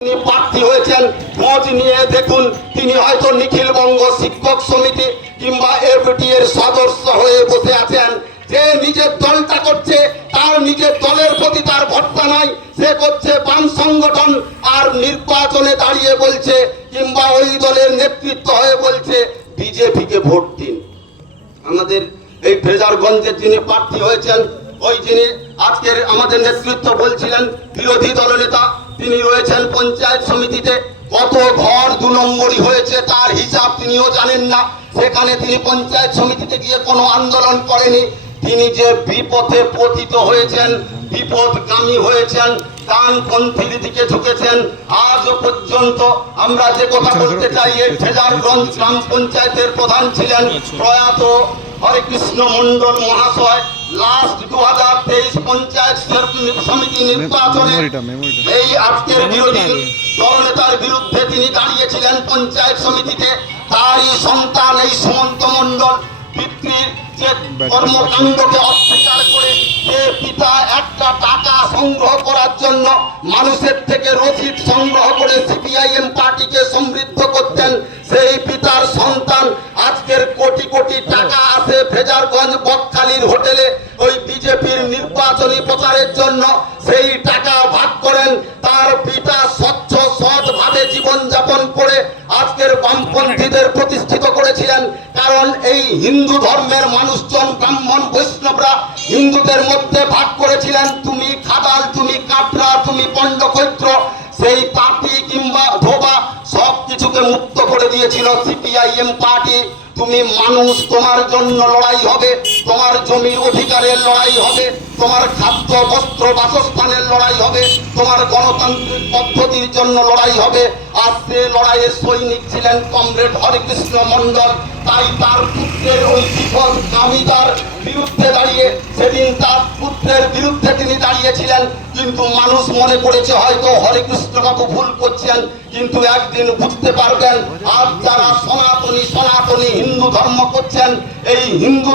তিনি প্রার্থী হয়েছেন খোঁজ নিয়ে দেখুন, তিনি হয়তো নিখিল বঙ্গ শিক্ষক সমিতি কিংবা এফডি এর সদস্য হয়ে বসে আছেন। যে নিজের দলটা করছে, তার নিজের দলের প্রতি তার ভরসা নাই, সে করছে বাম সংগঠন, আর নির্বাচনে দাঁড়িয়ে বলছে কিংবা ওই দলের নেতৃত্ব হয়ে বলছে বিজেপিকে ভোট দিন। আমাদের এই ফ্রেজারগঞ্জের যিনি প্রার্থী হয়েছেন, ওই যিনি আজকের আমাদের নেতৃত্ব বলছিলেন বিরোধী দলনেতা, তিনি রয়েছেন পঞ্চায়েত সমিতিতে। কত ঘর 2 নম্বরই হয়েছে তার হিসাব তিনিও জানেন না। সেখানে তিনি পঞ্চায়েত সমিতিতে গিয়ে কোনো আন্দোলন করেনি। তিনি যে বিপথে পতিত হয়েছেন, বিপদগামী হয়েছেন, ডানপন্থীর দিকে ঝুঁকেছেন। আজও পর্যন্ত আমরা যে কথা বলতে চাই, এই ফ্রেজারগঞ্জ গ্রাম পঞ্চায়েতের প্রধান ছিলেন প্রয়াত হরেকৃষ্ণ মন্ডল মহাশয়। লাস্ট 2023 পঞ্চায়েত সমিতি নির্বাচনে এই আজকের বিরোধী দলনেতার বিরুদ্ধে তিনি দাঁড়িয়েছিলেন পঞ্চায়েত সমিতিতে। তারই সন্তান এই সুমন্ত মন্ডল পিতৃর যে কর্মকাণ্ডকে অস্বীকার করে যে পিতা একটা টাকা সংগ্রহ করার জন্য মানুষের থেকে রসিদ সংগ্রহ করে সিপিআইএম পার্টিকে সমৃদ্ধ করতেন, সেই পিতার সন্তান আজকের কোটি কোটি টাকা আসে ফ্রেজারগঞ্জ বকখালির হোটেলে ওই বিজেপির নির্বাচনী প্রচারের জন্য। সেই টাকা ভাগ করেন। তার পিতা স্বচ্ছ সৎভাবে জীবনযাপন করে আজকের বামপন্থীদের প্রতিষ্ঠিত করেছিলেন। কারণ এই হিন্দু ধর্মের মানুষজন ব্রাহ্মণ বৈষ্ণবরা হিন্দুদের মধ্যে ভাগ করেছিলেন, তুমি খাদাল, তুমি কাটরা, তুমি পণ্ডকৈত্র। সেই পার্টি কিংবা ধোবা সব কিছুকে মুক্ত করে দিয়েছিল সিপিআইএম পার্টি। তুমি মানুষ, তোমার জন্য লড়াই হবে, তোমার জমির অধিকারের লড়াই হবে, তোমার খাদ্য বস্ত্র বাসস্থানের লড়াই হবে, তোমার গণতান্ত্রিক পদ্ধতির জন্য লড়াই হবে। আর সে লড়াইয়ের সৈনিক ছিলেন কমরেড হরেকৃষ্ণ মন্ডল। তাই তার পুত্রের ওই বিপদগামীতার বিরুদ্ধে দাঁড়িয়ে সেদিন তার পুত্রের বিরুদ্ধে তিনি দাঁড়িয়েছিলেন। কিন্তু মানুষ মনে করেছে হয়তো হরেকৃষ্ণ বাবু ভুল করছেন, কিন্তু একদিন বুঝতে পারবেন আজ যারা সনাতনী হিন্দু ধর্ম করছেন, এই হিন্দু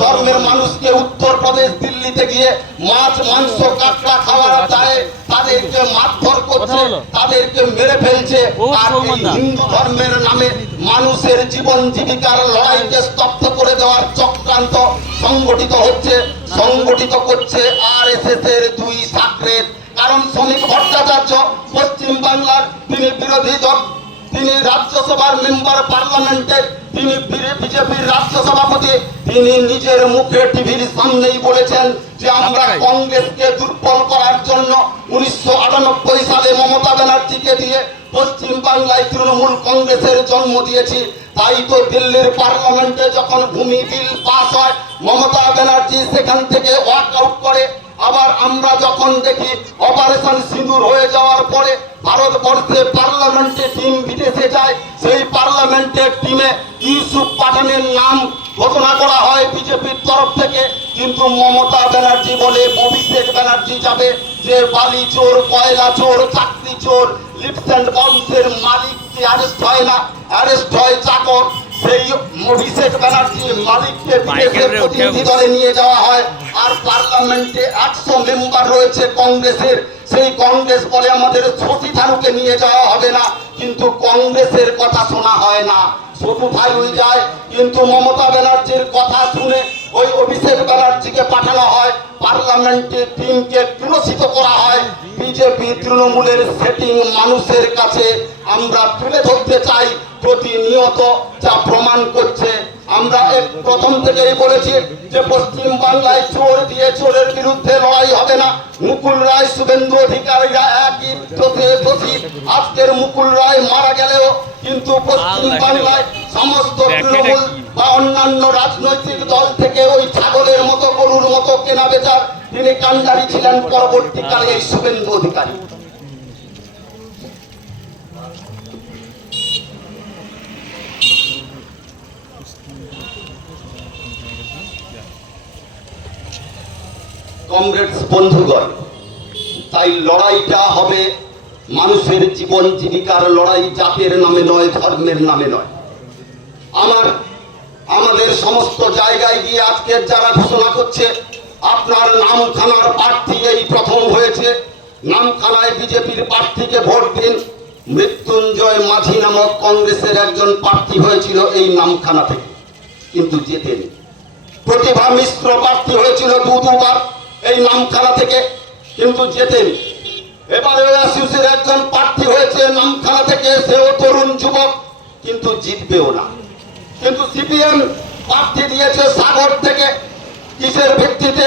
ধর্মের মানুষকে উত্তরপ্রদেশ দিল্লিতে গিয়ে মাছ মাংস কাঁকড়া খাওয়ার দায়ে তাদেরকে মারধর করছে, তাদেরকে মেরে ফেলছে। আর এই হিন্দু ধর্মের নামে মানুষের জীবন জীবিকার লড়াইকে স্তব্ধ করে দেওয়ার চক্রান্ত সংগঠিত করছে আরএসএস এর 2 সাকরেত। কারণ শ্রমিক ভট্টাচার্য পশ্চিম বাংলার তিনি বিরোধী দল, তিনি রাজ্যসভার মেম্বার পার্লামেন্টের, তিনি বিজেপির রাজ্য সভাপতি। তিনি নিজের মুখে টিভির সামনেই বলেছেন যে আমরা কংগ্রেসকে দুর্বল করার জন্য 1998 সালে মমতা ব্যানার্জিকে দিয়ে পশ্চিম বাংলায় তৃণমূল কংগ্রেসের জন্ম দিয়েছি। তাই তো দিল্লির পার্লামেন্টে যখন ভূমি বিল পাস হয়, মমতা ব্যানার্জি সেখান থেকে ওয়াক আউট করে। আবার আমরা যখন দেখি অপারেশন সিঁদুর হয়ে যাওয়ার পরে ভারতবর্ষে পার্লামেন্টে টিম বিদেশে যায়, সেই পার্লামেন্টের টিমে ইউসুফ পাঠানের নাম ঘোষণা করা হয় বিজেপির তরফ থেকে। কিন্তু মমতা ব্যানার্জি বলে অভিষেক ব্যানার্জি যাবে, যে বালি চোর, কয়লা চোর, চাকরি চোর, লিপস অ্যান্ড বাউন্সের মালিককে অ্যারেস্ট হয় না, অ্যারেস্ট হয় চাকর। সেই অভিষেক ব্যানার্জির মালিককে বিদেশের প্রতিনিধি দলে নিয়ে যাওয়া হয়। আর পার্লামেন্টে 100 মেম্বার রয়েছে কংগ্রেসের, সেই কংগ্রেস বলে আমাদের শশী থারুকে নিয়ে যাওয়া হবে না, কিন্তু কংগ্রেসের কথা শোনা হয় না, শশী থারু যায়। কিন্তু মমতা ব্যানার্জির কথা শুনে ওই অভিষেক ব্যানার্জিকে পাঠানো হয়, পার্লামেন্টে টিমকে তুলসিত করা হয়। বিজেপি তৃণমূলের সেটিং মানুষের কাছে আমরা তুলে ধরতে চাই, প্রতিনিয়ত যা প্রমাণ করছে। আমরা প্রথম থেকেই বলেছি যে পশ্চিম বাংলায় চোর দিয়ে চোরের বিরুদ্ধে লড়াই হবে না। মুকুল রায়, শুভেন্দু অধিকারীরা একই দোষী। আজকের মুকুল রায় মারা গেলেও কিন্তু পশ্চিম বাংলায় সমস্ত তৃণমূল বা অন্যান্য রাজনৈতিক দল থেকে ওই ছাগলের মতো, গরুর মতো কেনা বেচার তিনি কাণ্ডারি ছিলেন পরবর্তীকালে এই শুভেন্দু অধিকারী। কমরেডস, বন্ধুগণ, তাই লড়াইটা হবে মানুষের জীবন জীবিকার লড়াই, জাতের নামে নয়, ধর্মের নামে নয়। আমাদের সমস্ত জায়গায় গিয়ে আজকের যারা ঘোষণা করছে আপনার নাম খানার প্রার্থী এই প্রথম হয়েছে, নামখানায় বিজেপির প্রার্থীকে ভোট দিন। মৃত্যুঞ্জয় মাঝি নামক কংগ্রেসের একজন প্রার্থী হয়েছিল এই নামখানা থেকে, কিন্তু জেতেনি। প্রতিভা মিশ্র প্রার্থী হয়েছিল দুবার এই নামখানা থেকে, কিন্তু জেতেনি। এবারে ওয়াসিউসের একজন প্রার্থী হয়েছে নামখানা থেকে, সেও তরুণ যুবক, কিন্তু জিতবেও না। কিন্তু সিপিএম প্রার্থী দিয়েছে সাগর থেকে। কিসের ভিত্তিতে?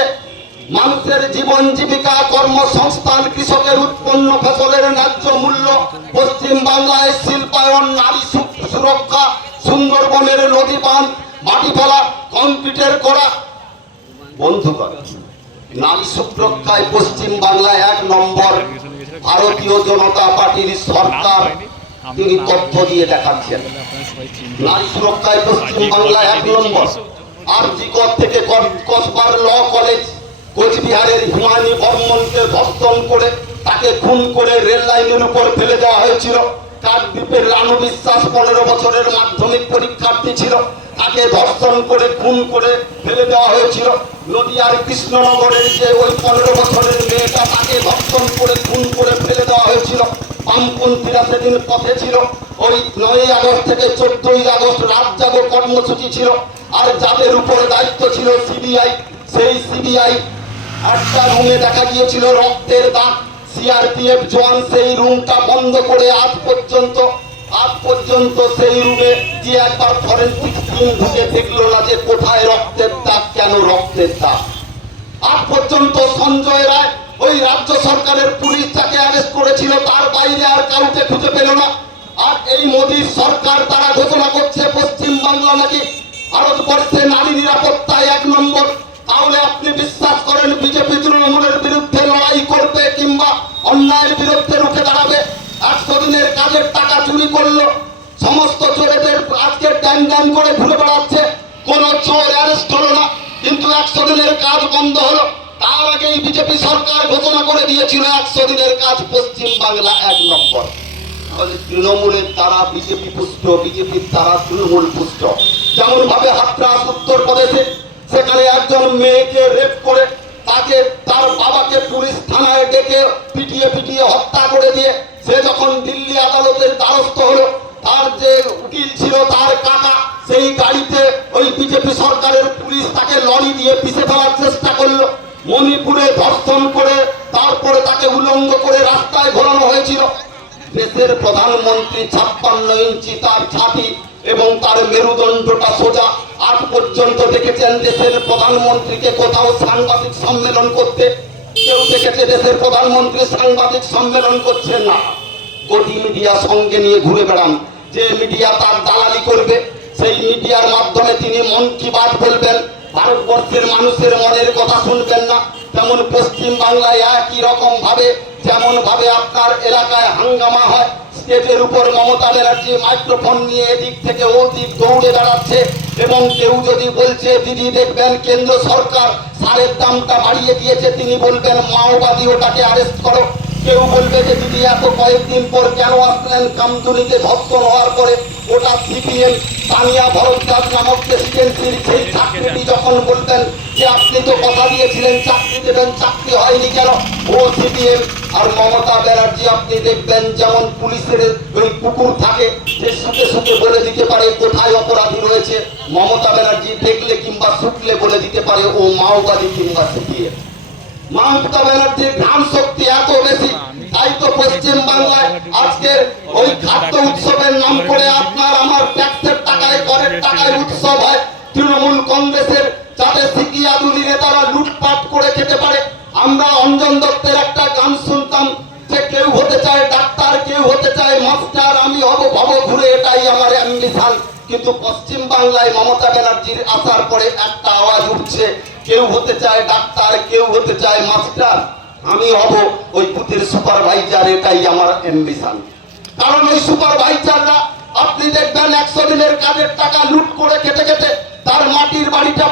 মানুষের জীবন জীবিকা, কর্মসংস্থান, কৃষকের উৎপন্ন ফসলের ন্যায্য মূল্য, পশ্চিম বাংলায় শিল্পায়ন, নারী সুরক্ষা, সুন্দরবনের নদী বাঁধ, মাটি ফেলা, কংক্রিটের করা। বন্ধুগণ, নারী সুরক্ষায় পশ্চিম বাংলায় 1 নম্বর ভারতীয় জনতা পার্টির সরকার, তিনি তথ্য দিয়ে দেখাচ্ছেন। নারী সুরক্ষায় পশ্চিম বাংলায় 1 নম্বর। আরজিকর থেকে কসবার ল কলেজ, কোচবিহারের হিমানী বর্মনকে ধর্ষণ করে তাকে খুন করে রেল লাইনের উপর ফেলে দেওয়া হয়েছিল। কাকদ্বীপের রানু বিশ্বাস 15 বছরের মাধ্যমিক পরীক্ষার্থী ছিল, তাকে ধর্ষণ করে খুন করে ফেলে দেওয়া হয়েছিল। নদিয়ার কৃষ্ণনগরের যে ওই 15 বছরের মেয়েটা, তাকে ধর্ষণ করে খুন করে ফেলে দেওয়া হয়েছিল। বামপন্থীরা সেদিন পথে ছিল। ওই 9ই আগস্ট থেকে 14ই আগস্ট রাত জাগো কর্মসূচি ছিল। আর যাদের উপরে দায়িত্ব ছিল সিবিআই, সেই সিবিআই একটা রুমে দেখা গিয়েছিল রক্তের দাগ। সিআরপিএফ জওয়ান সেই রুমটা বন্ধ করে আজ পর্যন্ত সেই রুমে যে একবার ফরেনসিক টিম ঢুকে দেখলো না যে কোথায় রক্তের দাগ, কেন রক্তের দাগ। আজ পর্যন্ত সঞ্জয় রায়, ওই রাজ্য সরকারের পুলিশ যাকে অ্যারেস্ট করেছিল, তার বাইরে আর কাউকে খুঁজে পেল না। আর এই মোদীর সরকার তারা ঘোষণা করছে পশ্চিম বাংলা নাকি ভারতবর্ষে নারী নিরাপত্তায় 1 নম্বর। তাহলে আপনি বিশ্বাস করেন বিজেপি তৃণমূলের বিরুদ্ধে লড়াই করবে কিংবা অন্যায়ের বিরুদ্ধে রুখে দাঁড়াবে? 100 দিনের কাজের টাকা চুরি করলো, সমস্ত চোরেদের আজকে ড্যাং করে ঘুরে বেড়াচ্ছে, কোন চোর অ্যারেস্ট হলো না, কিন্তু 100 দিনের কাজ বন্ধ হলো। তার আগেই বিজেপি সরকার ঘোষণা করে দিয়েছিল 100 দিনের কাজ পশ্চিম বাংলা 1 নম্বর। তৃণমূলের দ্বারা বিজেপি পুষ্ট, বিজেপির দ্বারা তৃণমূল পুষ্ট। যেমন ভাবে হাতরাস উত্তরপ্রদেশে, সেখানে একজন মেয়েকে রেপ করে তাকে তার বাবাকে পুলিশ থানায় ডেকে পিটিয়ে হত্যা করে দিয়ে সে যখন দিল্লি আদালতের দ্বারস্থ হলো, তার যে উকিল ছিল তার কাকা, সেই গাড়িতে ওই বিজেপি সরকারের পুলিশ তাকে লরি দিয়ে পিষে ফেলার চেষ্টা করলো। মণিপুরে ধর্ষণ করে তারপরে তাকে উলঙ্গ করে রাস্তায় ঘোরানো হয়েছিল। দেশের প্রধানমন্ত্রী 56 ইঞ্চি তার ছাতি এবং তার মেরুদণ্ডটা সোজা। আজ পর্যন্ত দেখেছেন দেশের প্রধানমন্ত্রীকে কোথাও সাংবাদিক সম্মেলন করতে? কেউ দেখেছে দেশের প্রধানমন্ত্রী সাংবাদিক সম্মেলন করছেন না। গদি মিডিয়া সঙ্গে নিয়ে ঘুরে বেড়ান। যে মিডিয়া তার দালালি করবে, সেই মিডিয়ার মাধ্যমে তিনি মন কি বাত বলবেন। ভারতবর্ষের মানুষের মনের কথা শুনবেন না। তেমন পশ্চিম বাংলায় একই রকম ভাবে, যেমন ভাবে আপনার এলাকায় হাঙ্গামা হয়, স্টেজের উপর মমতা ব্যানার্জি মাইক্রোফোন নিয়ে এদিক থেকে ওদিক দৌড়ে বেড়াচ্ছে, এবং কেউ যদি বলছে দিদি দেখবেন কেন্দ্র সরকার সারের দামটা বাড়িয়ে দিয়েছে, তিনি বলবেন মাওবাদী, ওটাকে অ্যারেস্ট করো। কেউ বলবে যে দিদি এত কয়েকদিন পর কেন আসলেন কামদুনিতে ধর্ষণ হওয়ার পরে, ওটা সিপিএম তানিয়া ভরদ্বাজ নামক প্রেসিডেন্সির সেই চাকরিটি যখন বলবেন যে আপনি তো কথা দিয়েছিলেন চাকরি দেবেন, চাকরি হয়নি কেন, ও সিপিএম। আর মমতা ব্যানার্জি আপনি দেখবেন যেমন পুলিশের ওই কুকুর থাকে যে শুকে শুকে বলে দিতে পারে কোথায় অপরাধী রয়েছে, মমতা ব্যানার্জি দেখলে কিংবা শুকলে বলে দিতে পারে ও মাওবাদী কিংবা সিপিএম। মমতা ব্যানার্জির ঘ্রাণ শক্তি এত বেশি, তাই তো পশ্চিম বাংলায় আজকে ওই খাদ্য উৎসবের নাম করে আপনার আমার ট্যাক্সের টাকায়, করের টাকায় উৎসব হয়। তৃণমূল কংগ্রেসের যাতে সিকিয়াদুলি নেতারা লুটপাট করে খেতে পারে। আমরা অঞ্জন দত্তের একটা গান শুনতাম যে কেউ হতে চায় ডাক্তার, কেউ হতে চায় মাস্টার, আমি হব ভব ঘুরে, এটাই আমার অ্যাম্বিশন। কিন্তু পশ্চিম বাংলায় মমতা ব্যানার্জির আসার পরে একটা আওয়াজ উঠছে, কেউ হতে চায় ডাক্তার, কেউ হতে চায় মাস্টার, আমি হব ওই বুথের সুপারভাইজার, এটাই আমার অ্যাম্বিশন। কারণ ওই সুপারভাইজাররা আপনি দেখবেন 100 দিনের কাজের টাকা লুট করে খেতে খেতে তার মাটির বাড়িটা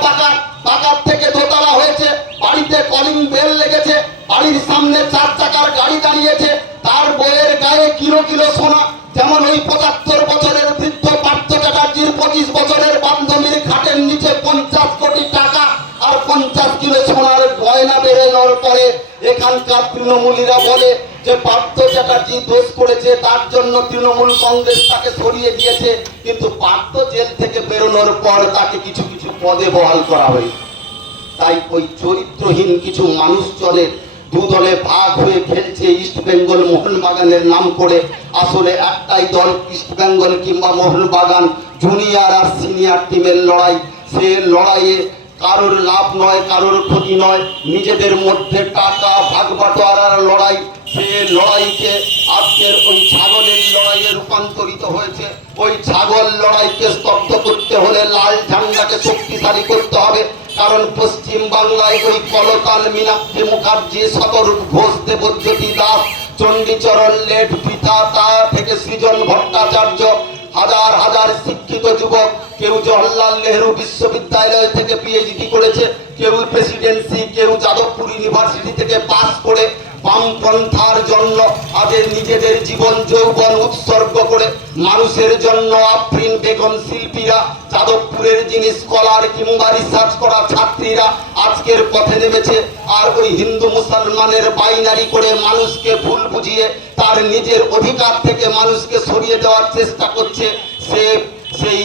পাকার থেকে দোতলা হয়েছে, বাড়িতে কলিং বেল লেগেছে, বাড়ির সামনে 4 চাকার গাড়ি দাঁড়িয়েছে, তার বইয়ের গায়ে কিলো কিলো সোনা। যেমন ওই 75 বছরের বৃদ্ধ পার্থ চ্যাটার্জির 25 বছরের বান্ধবীর খাটের নিচে 50 কোটি টাকা, আর 50 কিলো সোনার গয়না বেরোনোর পরে এখানকার তৃণমূলীরা বলে যে পার্থ চ্যাটার্জি দোষ করেছে, তার জন্য তৃণমূল কংগ্রেস তাকে সরিয়ে দিয়েছে। কিন্তু পার্থ জেল থেকে বেরোনোর পর তাকে কিছু কিছু পদে বহাল করা হয়েছে। তাই ওই চরিত্রহীন কিছু মানুষজনের দু দলে ভাগ হয়ে খেলছে ইস্ট বেঙ্গল মোহনবাগানের নাম করে। আসলে একটাই দল ইস্ট বেঙ্গল কিংবা মোহনবাগান, জুনিয়র আর সিনিয়র টিমের লড়াই। সে লড়াইয়ে কারোর লাভ নয়, কারোর ক্ষতি নয়, নিজেদের মধ্যে টাকা ভাগ বাটোয়ারার লড়াই। সে লড়াইকে আজকের ওই ছাগলের লড়াইয়ে রূপান্তরিত হয়েছে। ওই ছাগল লড়াইকে স্তব্ধ করতে হলে লাল ঝান্ডাকে শক্তিশালী করতে হবে। কারণ পশ্চিম বাংলায় ওই কলতান, মীনাক্ষী মুখার্জি, শতরূপ ঘোষ, দেবজ্যোতি দাস, চণ্ডীচরণ লেট, পিতা তা থেকে সৃজন ভট্টাচার্য, হাজার হাজার শিক্ষিত যুবক, কেউ জওহরলাল নেহরু বিশ্ববিদ্যালয় থেকে পিএইচডি করেছে, কেউ প্রেসিডেন্সি, কেউ যাদবপুর ইউনিভার্সিটি থেকে পাস করে বামপন্থার জন্য আজের নিজেদের জীবন যৌবন উৎসর্গ করে মানুষের জন্য আফরিন বেগম শিল্পীরা, যাদবপুরের যিনি স্কলার কিংবা রিসার্চ করা ছাত্রীরা আজকের পথে নেমেছে। আর ওই হিন্দু মুসলমানের বাইনারি করে মানুষকে ভুল বুঝিয়ে তার নিজের অধিকার থেকে মানুষকে সরিয়ে দেওয়ার চেষ্টা করছে। সেই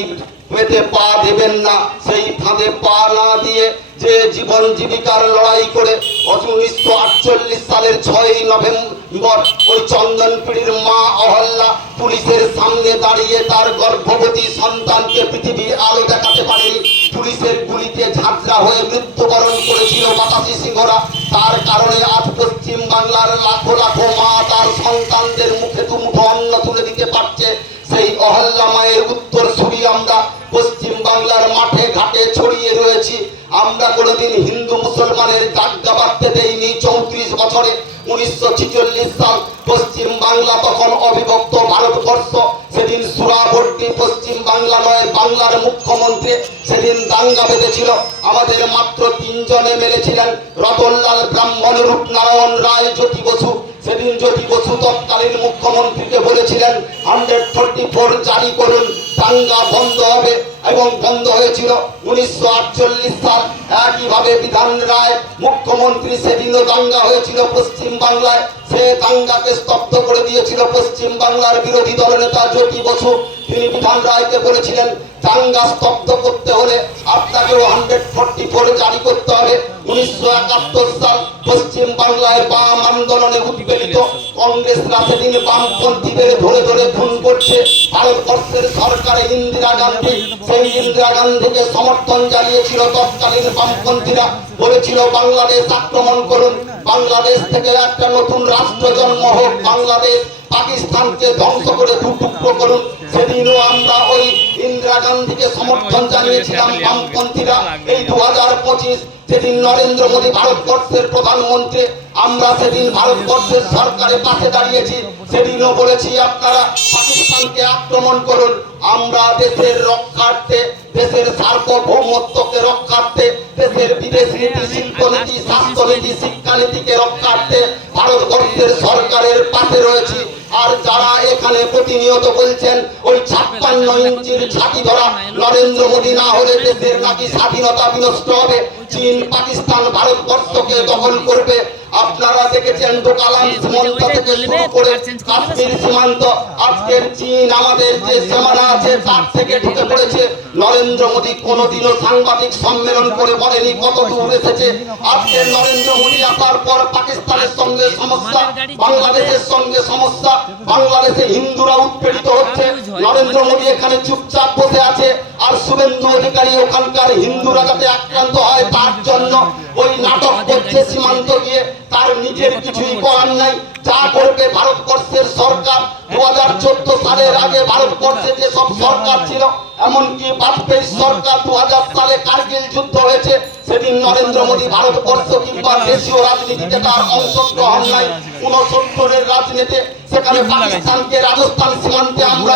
পেতে পা দেবেন না, সেই ফাঁদে পা না দিয়ে যে জীবন জীবিকার লড়াই করে 1948 সালের 6ই নভেম্বর ওই চন্দনপিড়ির মা অহল্যা পুলিশের সামনে দাঁড়িয়ে তার গর্ভবতী সন্তানকে পৃথিবীর আলো দেখাতে পারেনি, পুলিশের গুলিতে ঝাঁঝরা হয়ে মৃত্যুবরণ করেছিল বাতাসি সিংহরা। তার কারণে আজ পশ্চিম বাংলার লাখো লাখো মা তার সন্তানদের মুখে দুমুঠো অন্ন তুলে দিতে পারছে। সেই অহল্যা মায়ের উত্তর সুরি আমরা পশ্চিম বাংলার মাঠে ঘাটে ছড়িয়ে রয়েছি। আমরা কোনোদিন হিন্দু মুসলমানের দাঙ্গা বাঁধতে দেইনি। 34 বছরে 1946 সাল পশ্চিম বাংলা তখন অবিভক্ত ভারতবর্ষ। সেদিন সুরাবর্তী পশ্চিম বাংলা নয়, বাংলার মুখ্যমন্ত্রী সেদিন দাঙ্গা বেঁধেছিল। আমাদের মাত্র 3 জন এমএলএ ছিলেন, রতনলাল ব্রাহ্মণ, রূপনারায়ণ রায়, জ্যোতি বসু। সেদিন জ্যোতি বসু তৎকালীন মুখ্যমন্ত্রীকে বলেছিলেন 134 জারি করুন, দাঙ্গা বন্ধ হবে, এবং বন্ধ হয়েছিল। 1948 সাল একইভাবে বিধান রায় মুখ্যমন্ত্রী, সেদিনও দাঙ্গা হয়েছিল পশ্চিম বাংলায়। সে দাঙ্গাকে স্তব্ধ করে দিয়েছিল পশ্চিম বাংলার বিরোধী দলনেতা জ্যোতি বসু। তিনি বিধান রায়কে বলেছিলেন দাঙ্গা স্তব্ধ করতে হলে আপনাকেও 144 জারি করতে হবে। 1971 সাল পশ্চিম বাংলায় বাম আন্দোলনে উদ্বেলিত কংগ্রেসরা সেদিন বামপন্থীদের ধরে ধরে খুন করছে। ভারতবর্ষের সরকারে ইন্দিরা গান্ধী, সেই ইন্দিরা গান্ধীকে সমর্থন জানিয়েছিল তৎকালীন বামপন্থীরা। বলেছিল বাংলাদেশ আক্রমণ করুন, বাংলাদেশ থেকে একটা নতুন রাষ্ট্র জন্ম হোক, বাংলাদেশ পাকিস্তানকে ধ্বংস করে টুকরো করুন। সেদিনও আমরা ওই ইন্দিরা গান্ধীকে সমর্থন জানিয়েছিলাম বামপন্থীরা। এই 2025 সেদিন নরেন্দ্র মোদী ভারতবর্ষের প্রধানমন্ত্রী, আমরা সেদিন ভারতবর্ষের সরকারের পাশে দাঁড়িয়েছি। সেদিনও বলেছি আপনারা পাকিস্তানকে আক্রমণ করুন, আমরা দেশের রক্ষার্থে, দেশের সার্বভৌমত্বকে রক্ষার্থে, দেশের বিদেশ নীতি, শিল্পনীতি, স্বাস্থ্যনীতি, শিক্ষানীতিকে রক্ষার্থে ভারতবর্ষের সরকারের পাশে রয়েছি। আর যারা এখানে প্রতিনিয়ত বলছেন ওই 56 ইঞ্চির ছাতি ধরা নরেন্দ্র মোদী না হলে দেশের নাকি স্বাধীনতা বিনষ্ট হবে, চীন পাকিস্তান ভারতবর্ষকে দখল করবে। আপনারা দেখেছেন ডোকালাম সীমান্ত থেকে শুরু করে কাশ্মীর সীমান্ত, আজকের চীন আমাদের যে সীমানা আছে তার থেকে ঢুকে পড়েছে। নরেন্দ্র মোদী কোনোদিনও সাংবাদিক সম্মেলন করে বলেনি কত দূর এসেছে। আজকে নরেন্দ্র মোদী আসার পর পাকিস্তানের সঙ্গে সমস্যা, বাংলাদেশের সঙ্গে সমস্যা, বাংলাদেশে হিন্দুরা উৎপীড়িত হচ্ছে। নরেন্দ্র মোদী এখানে চুপচাপ বসে আছে, আর শুভেন্দু অধিকারী ওখানকার হিন্দুরা যাতে আক্রান্ত হয় তার জন্য ওই নাটক করছে সীমান্ত গিয়ে। তার নিজের কিছুই করার নাই, যা করবে ভারতবর্ষের সরকার। 2014 সালের আগে ভারতবর্ষে যে সব সরকার ছিল, এমনকি বাজপেয়ী সরকার 2000 সালে কার্গিল যুদ্ধ হয়েছে, সেদিন নরেন্দ্র মোদী ভারতবর্ষ কিংবা দেশীয় রাজনীতিতে তার অংশগ্রহণ নাই। 69-এর রাজনীতি সেখানে পাকিস্তানকে রাজস্থান সীমান্তে আমরা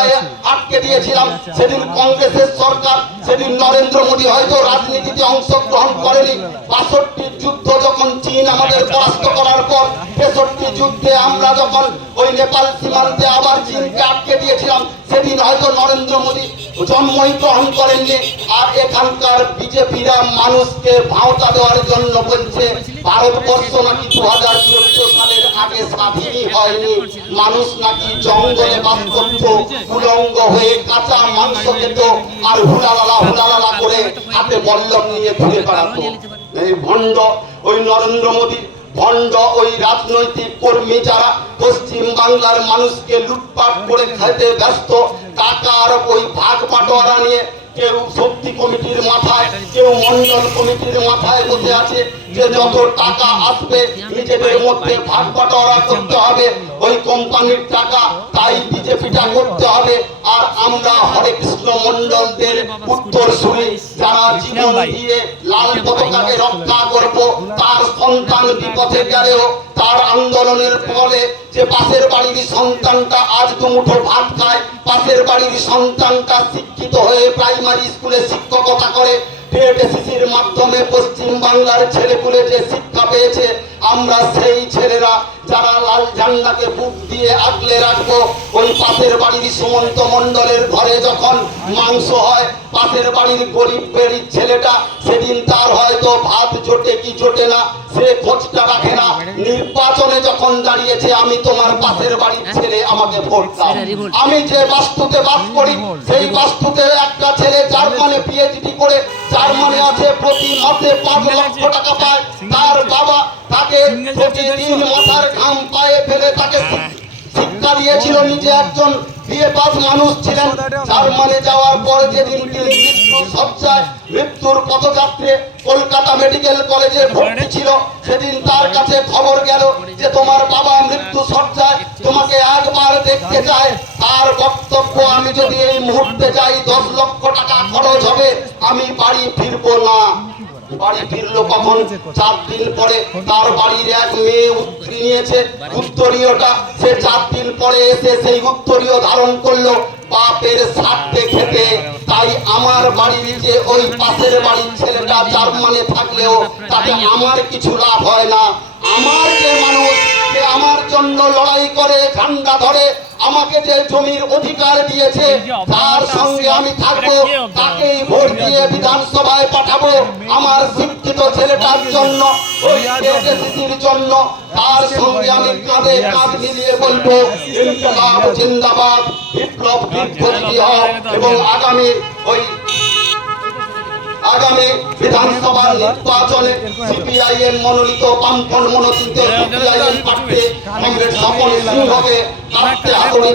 আটকে দিয়েছিলাম, সেদিন কংগ্রেসের সরকার। সেদিন নরেন্দ্র মোদী হয়তো রাজনীতিতে অংশগ্রহণ করেনি। 62 যুদ্ধ যখন চীন আমাদের পরাস্ত করার পর, 63 যুদ্ধে আমরা যখন ওই নেপাল সীমান্তে আবার চীনকে আটকে দিয়েছিলাম, সেদিন হয়তো নরেন্দ্র মোদী জন্মই গ্রহণ করেননি। আর এখানকার বিজেপিরা মানুষকে ভাওতা দেওয়ার জন্য বলছে ভারতবর্ষ নাকি 2014 সালের আগে স্বাধীনই হয়নি, মানুষ নাকি জঙ্গলে বাস করত, উলঙ্গ হয়ে কাঁচা মাংস খেত আর হুলালালা করে হাতে বল্লম নিয়ে ঘুরে বেড়াতো। এই ভণ্ড ওই নরেন্দ্র মোদী, ভণ্ড ওই রাজনৈতিক কর্মী যারা পশ্চিম বাংলার মানুষকে লুটপাট করে খেতে ব্যস্ত, টাকার ওই ভাগ বাটোয়ারা নিয়ে কেউ শক্তি কমিটির মাথায়, কেউ মন্ডল কমিটির মাথায় বসে আছে যে যত টাকা আসবে নিজেদের মধ্যে ভাগ বাটোয়ারা করতে হবে, ওই কোম্পানির টাকা তাই বিজেপিটা করতে হবে। আর আমরা হরে কৃষ্ণ মন্ডলদের উত্তরসূরি যারা জীবন দিয়ে লাল পতাকাকে রক্ষা করব, তার সন্তান বিপথে গেলেও তার আন্দোলনের ফলে যে পাশের বাড়ির সন্তানটা আজ দুমুঠো ভাত খায়, পাশের বাড়ির সন্তানটা শিক্ষিত হয়ে প্রাইমারি স্কুলে শিক্ষকতা করে, টেট-এসএসসির মাধ্যমে পশ্চিম বাংলার ছেলেপুলে যে শিক্ষা পেয়েছে, আমরা সেই ছেলেরা যারা লাল ঝান্ডাকে বুক দিয়ে আগলে রাখবো। ওই পাশের বাড়ির সুমন্ত মণ্ডলের ঘরে যখন মাংস হয়, পাশের বাড়ির গরিব বেড়ির ছেলেটা সেদিন তার হয়তো ভাত জোটে কি জোটে না সে খোঁজটা রাখে না। নির্বাচনে যখন দাঁড়িয়েছে আমি তোমার পাশের বাড়ির ছেলে, আমাকে ভোট দাও। আমি যে বাস্তুতে বাস করি সেই বাস্তুতে একটা ছেলে জার্মানে পিএইচডি করে জার্মানে আছে, প্রতি মাসে 5 লক্ষ টাকা পায়, তার বাবা তাকে প্রতিদিন মাথার ঘাম পায়ে ফেলে তাকে শিক্ষা দিয়েছিল, নিজে একজন বিএ পাস মানুষ ছিলেন। জার্মানে যাওয়ার পর যেদিন তিনি মৃত্যুর পথযাত্রে কলকাতা মেডিকেল কলেজে ভর্তি ছিল, সেদিন তার কাছে খবর গেল যে তোমার বাবা মৃত্যু সজ্জায়, তোমাকে একবার দেখতে চায়। তার বক্তব্য, আমি যদি এই মুহূর্তে যাই 10 লক্ষ টাকা খরচ হবে, আমি বাড়ি ফিরবো না। বাড়ি ফিরলো কখন? 4 দিন পরে। তার বাড়ির এক মেয়ে উত্তরী নিয়েছে, উত্তরীয়টা সে 4 দিন পরে এসে সেই উত্তরীয় ধারণ করলো বাপের স্বার্থে খেতে। তাই আমার বাড়ির যে ওই পাশের বাড়ির ছেলেটা জার্মানে থাকলেও তাতে আমার কিছু লাভ হয় না। আমার যে মানুষ যে আমার জন্য লড়াই করে, ঝান্ডা ধরে, আমাকে যে জমির অধিকার দিয়েছে, তার সঙ্গে আমি থাকবো, তাকেই ভোট দিয়ে বিধানসভায় পাঠাবো। আমার শিক্ষিত ছেলেটার জন্য, ওই টেট-এসএসসির জন্য তার সঙ্গে আমি কাঁধে কাঁধ মিলিয়ে বলবো ইনকিলাব জিন্দাবাদ, বিপ্লব দীর্ঘজীবী হোক। এবং আগামী বিধানসভার নির্বাচনে সিপিআইএম মনোনীত, বামফ্রন্ট মনোনীত সিপিআইএম প্রার্থী কংগ্রেস স্বপন সিংহকে কাটতে হাতুড়ি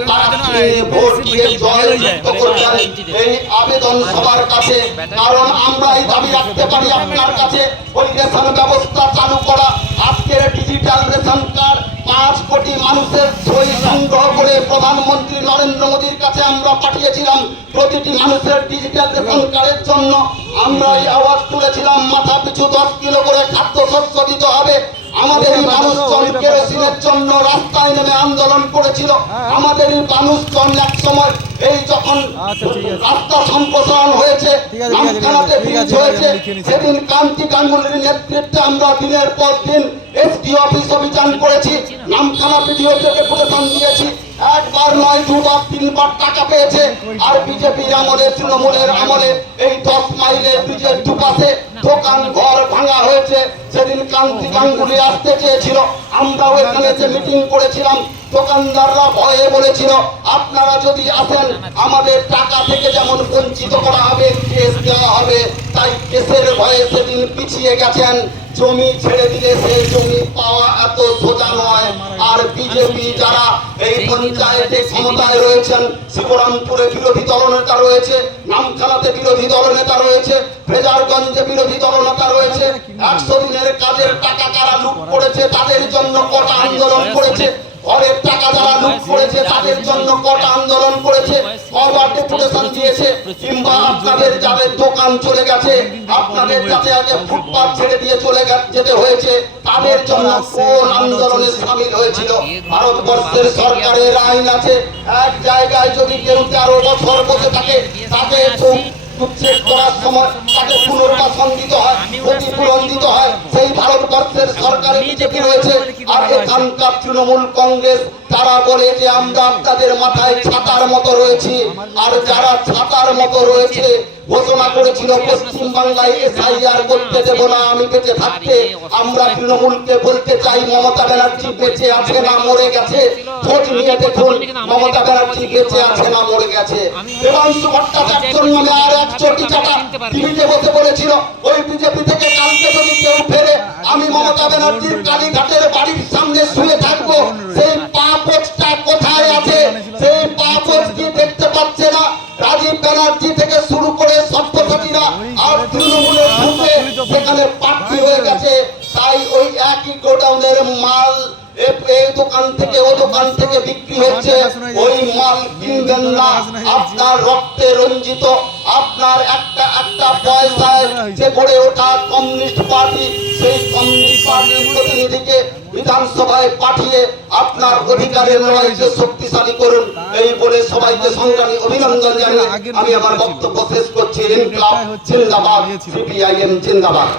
নিয়ে ভোট দিয়ে জয়যুক্ত করবেন, এই আবেদন সবার কাছে। কারণ আমরা এই দাবি রাখতে পারি আপনার কাছে, ওই রেশন ব্যবস্থা চালু করা, আজকের ডিজিটাল রেশন কার্ড 5 কোটি মানুষের সই সংগ্রহ করে প্রধানমন্ত্রী নরেন্দ্র মোদীর কাছে আমরা পাঠিয়েছিলাম। প্রতিটি মানুষের ডিজিটাল রেশন কার্ডের জন্য আমরা এই আওয়াজ তুলেছিলাম, মাথা পিছু 10 কিলো করে খাদ্যশস্য দিতে হবে। আমাদের মানুষজন কেরোসিনের জন্য রাস্তায় নেমে আন্দোলন করেছিল। আমাদের মানুষজন এক সময় এই যখন রাস্তা সম্প্রসারণ হয়েছে, নামখানাতে ব্রিজ হয়েছে, সেদিন কান্তি গাঙ্গুলির নেতৃত্বে আমরা দিনের পর দিন এসডি অফিস অভিযান করেছি, নামখানা ভিডিওতে ডেপুটেশন দিয়েছি। একবার নয়, 2বার 3বার টাকা পেয়েছে। আর বিজেপির আমলে, তৃণমূলের আমলে এই 10 মাইলের ব্রিজের দুপাশে দোকান ঘর ভাঙা হয়েছে। সেদিন কান্তি গাঙ্গুলি আসতে চেয়েছিল, আমরা ওইখানে যে মিটিং করেছিলাম, দোকানদাররা ভয়ে বলেছিল আপনারা যদি আসেন আমাদের টাকা থেকে যেমন বঞ্চিত করা হবে, কেস দেওয়া হবে। তাই কেসের ভয়ে সেদিন পিছিয়ে গেছেন। জমি ছেড়ে দিলে সেই জমি পাওয়া এত সোজা নয়। আর বিজেপি যারা এই পঞ্চায়েতে ক্ষমতায় রয়েছেন, শিবরামপুরে বিরোধী দলনেতা রয়েছে, নামখানাতে বিরোধী দলনেতা রয়েছে, ফ্রেজারগঞ্জে বিরোধী দলনেতা রয়েছে। 100 দিনের কাজের টাকা যারা লুট করেছে তাদের জন্য কটা আন্দোলন করেছে, ঘরের টাকা যারা লুট করেছে তাদের জন্য কটা আন্দোলন করেছে, কবার ডেপুটেশন দিয়েছে। কিংবা আপনাদের যাদের দোকান চলে গেছে, আপনাদের যাতে আগে ফুটপাত ছেড়ে দিয়ে যেতে হয়েছে, তাদের জন্য কোন আন্দোলনে সামিল হয়েছিল? ভারতবর্ষের সরকারের আইন আছে, এক জায়গায় যদি কেউ 13 বছর বসে থাকে তাকে উচ্ছেদ করার সময় তাকে পুনর্বাসন দিতে হয়, ক্ষতিপূরণ দিতে হয়। সেই ভারতবর্ষের সরকারের বিজেপি রয়েছে। আর এখানকার তৃণমূল কংগ্রেস তারা বলে যে আমরা আপনাদের মাথায় ছাতার মতো রয়েছি। আর যারা ছাতার মতো রয়েছে ঘোষণা করেছিল পশ্চিম বাংলায় এসআইআর করতে দেব না আমি বেঁচে থাকতে। আমরা তৃণমূলকে বলতে চাই মমতা ব্যানার্জি বেঁচে আছে না মরে গেছে? ভোট নিয়ে দেখুন মমতা ব্যানার্জি বেঁচে আছে না মরে গেছে। দেবাংশু ভট্টাচার্য নামে আর এক চটি চাটা টিভিতে বসে বলেছিল ওই বিজেপি থেকে কালকে যদি কেউ ফেরে আমি মমতা ব্যানার্জির কালীঘাটের বাড়ির সামনে শুয়ে থাকবো। সেই পাপোচটা কোথায় আছে? সেই পাপোচ কি দেখতে পাচ্ছে না? রাজীব ব্যানার্জি থেকে শুরু করে সভ্যসাচীরা আর তৃণমূলের ঢুকে সেখানে প্রার্থী হয়ে গেছে। তাই ওই একই গোডাউনের মাল এই দোকান থেকে ও দোকান থেকে বিক্রি হচ্ছে। ওই মাল কিনবেন না। আপনার রক্তে রঞ্জিত আপনার একটা একটা পয়সায় যে গড়ে ওঠা কমিউনিস্ট পার্টি, সেই কমিউনিস্ট পার্টির প্রতিনিধিকে বিধানসভায় পাঠিয়ে আপনার অধিকারের লড়াইকে শক্তিশালী করুন। এই বলে সবাইকে সংগ্রামী অভিনন্দন জানিয়ে আমি আমার বক্তব্য শেষ করছি। ইনকলাব জিন্দাবাদ, সিপিআইএম জিন্দাবাদ।